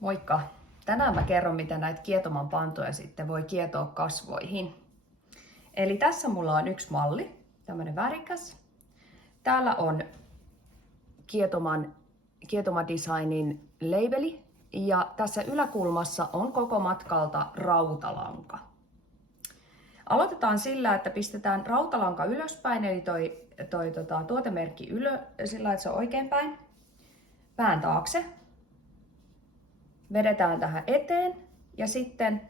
Moikka! Tänään mä kerron, miten näitä kietoman pantoja sitten voi kietoa kasvoihin. Eli tässä mulla on yksi malli, tämmönen värikäs. Täällä on Kietoma Designin labeli ja tässä yläkulmassa on koko matkalta rautalanka. Aloitetaan sillä, että pistetään rautalanka ylöspäin, eli toi tuotemerkki sillä, että se on oikeinpäin. Pään taakse. Vedetään tähän eteen ja sitten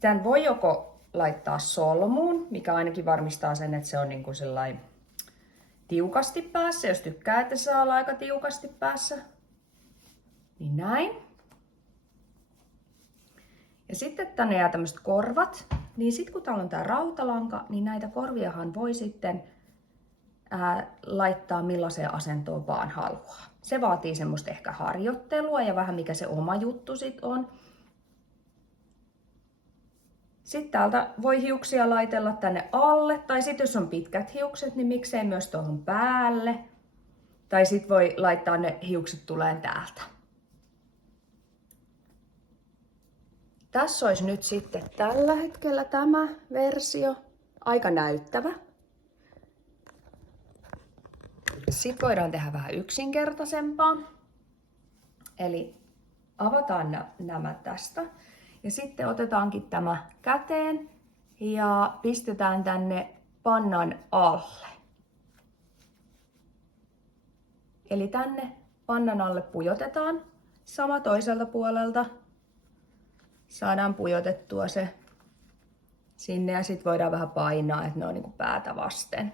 tämän voi joko laittaa solmuun, mikä ainakin varmistaa sen, että se on niin kuin sellainen tiukasti päässä, jos tykkää, että se saa olla aika tiukasti päässä. Niin näin. Ja sitten tänne jää tämmöiset korvat, niin sitten kun täällä on tää rautalanka, niin näitä korviahan voi sitten laittaa millaiseen asentoon vaan haluaa. Se vaatii semmoista ehkä harjoittelua ja vähän mikä se oma juttu sit on. Sitten täältä voi hiuksia laitella tänne alle, tai sitten jos on pitkät hiukset, niin miksei myös tuohon päälle. Tai sitten voi laittaa ne hiukset tuleen täältä. Tässä olisi nyt sitten tällä hetkellä tämä versio, aika näyttävä. Sitten voidaan tehdä vähän yksinkertaisempaa. Eli avataan nämä tästä. Ja sitten otetaankin tämä käteen ja pistetään tänne pannan alle. Eli tänne pannan alle pujotetaan. Sama toiselta puolelta. Saadaan pujotettua se sinne ja sitten voidaan vähän painaa, että ne on niinku päätä vasten.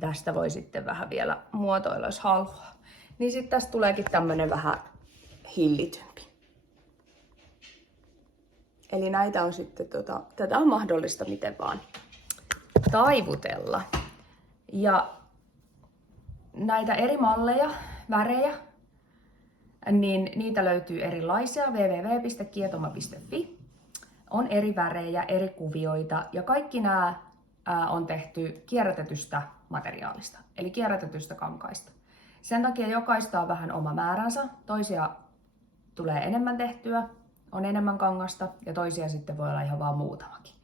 Tästä voi sitten vähän vielä muotoilla, jos haluaa. Niin sitten tästä tuleekin tämmönen vähän hillitympi. Eli näitä on sitten, tätä on mahdollista miten vaan taivutella. Ja näitä eri malleja, värejä, niin niitä löytyy erilaisia www.kietoma.fi. On eri värejä, eri kuvioita ja kaikki nämä on tehty kierrätetystä materiaalista, eli kierrätetystä kankaista. Sen takia jokaista on vähän oma määränsä, toisia tulee enemmän tehtyä, on enemmän kangasta ja toisia sitten voi olla ihan vaan muutamakin.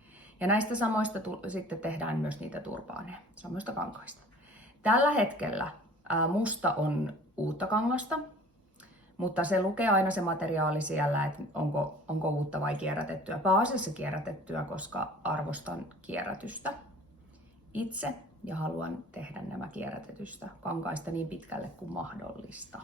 Ja näistä samoista sitten tehdään myös niitä turbaaneja, samoista kankaista. Tällä hetkellä musta on uutta kangasta, mutta se lukee aina se materiaali siellä, että onko uutta vai kierrätettyä. Pääasiassa kierrätettyä, koska arvostan kierrätystä itse ja haluan tehdä nämä kierrätetystä kankaista niin pitkälle kuin mahdollista.